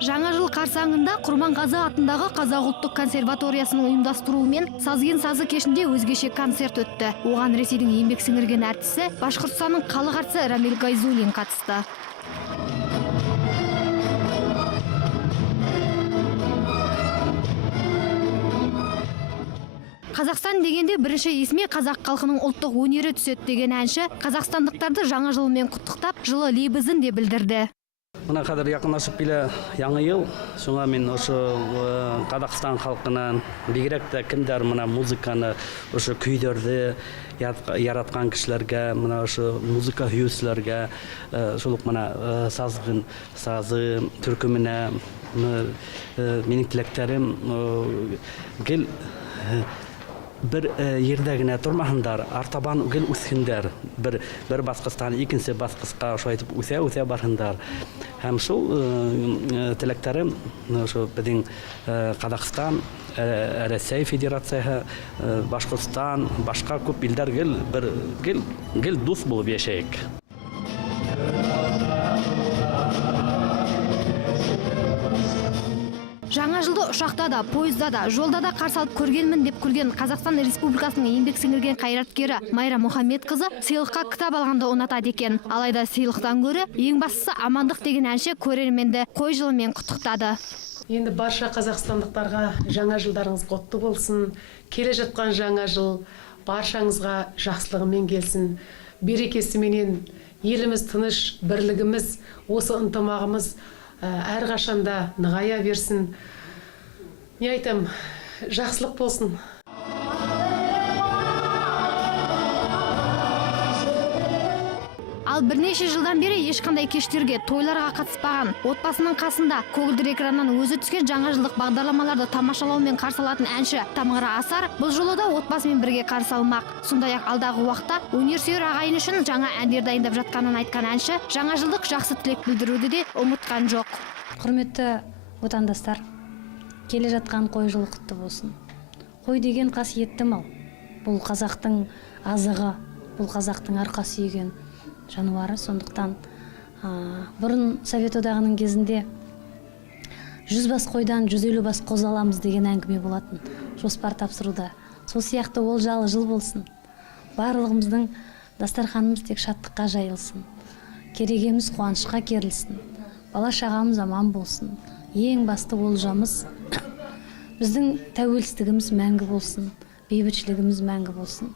Жаңа жыл қарсаңында Құрманғазы атындағы Қазақ ұлттық консерваториясының ұйымдастыруымен Сазген сазы кешінде өзгеше концерт өтті. Оған Ресейдің еңбек сіңірген әртісі, Башқұртстанның халық әртісі Рамиль Гайзуллин қатысты. Қазақстан дегенде бірінші есіме қазақ халқының ұлттық өнері түседі деген әнші қазақстандықтарды жаңа жылмен құттықтап, жылы лебізін де білдірді. Мына қазір жақындасып келе жаңа ел, соңа мен осы Қазақстан халқынан бигерәк тә кімдер мына музыканы, осы көйлерді яратқан кішілерге, мына осы музыка хүйесілерге, шолық мына сазғын, сазы, түркіміне, менің тілектерім гел bir yerdagina turmahanlar, artaban gel üshinler, bir basqıstan ikinci basqısqa şoytib üse barhanlar. Hem şu tileklerim şu bizim Қазақстан, Россия Федерациясы, Башқұртстан, başqa көп ilder gel dus болып yaşayık. Жаңа жылды ұшақта да, пойызда да, жолда да қарсы алып көргенмін деп күлген Қазақстан Республикасының еңбек сіңірген қайраткері Майра Мұхаммедқызы сыйлыққа кітап алғанды ұнатады екен. Алайда сыйлықтан гөрі ең бастысы амандық деген әнші көрерменді қой жылымен құттықтады. Енді барша қазақстандықтарға жаңа жылдарыңыз құтты болсын. Келе жатқан жаңа жыл баршаңызға жақсылығымен келсін. Берекесіменен еліміз тыныш, бірлігіміз, осы ынтымағымыз әрқашанда нығая берсін. Не айтам, жақсылық болсын. Ал бірнеше жылдан бері ешқандай кештерге, тойларға қатыспаған, отбасының қасында көгілдір экраннан өзі түскен жаңа жылдық бағдарламаларды тамашалаумен қарсы алатын әнші Тамара Асар бұл жолы да отбасымен бірге қарсы алмақ. Сондай-ақ алдағы уақытта өнерсүйер ағайын үшін жаңа әндер дайындап жатқанын айтқан әнші жаңа жылдық жақсы тілек білдіруді де ұмытқан жоқ. Құрметті отандастар, келе жатқан қой жылы құтты болсын. Қой деген қасиетті мал. Бұл қазақтың азығы, бұл қазақтың арқа сүйеген жануары. Сондықтан бұрын Совет одағының кезінде 100 бас қойдан 150 бас қоз аламыз деген әңгіме болатын. Жоспар тапсыруда. Сол сияқты олжалы жыл болсын. Барлығымыздың дастарханымыз тек шаттыққа жайылсын. Керегеміз қуанышқа керілсін. Бала шағамыз аман болсын. Ең басты олжамыз біздің тәуелсіздігіміз мәңгі болсын. Бейбітшілігіміз мәңгі болсын.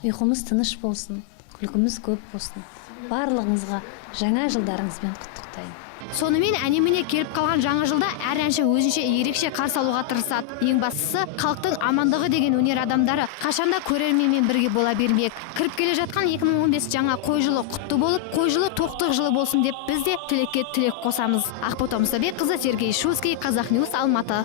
Ұйқымыз тыныш болсын. Күлкіміз көп болсын. Барлығыңызға жаңа жылдарыңызбен құттықтаймын. Сонымен әне-міне келіп қалған жаңа жылда әр әнші өзінше ерекше қарсы алуға тырысады. Ең бастысы халықтың амандығы деген өнер адамдары қашанда көрерменмен бірге бола бермек. Кіріп келе жатқан 2015 жаңа қой жылы құтты болып, қой жылы тоқтық жылы болсын деп біз де тілекке тілек қосамыз. Ақбота Мұсабекқызы, Сергей Шуйский, Қазақ Ньюс, Алматы.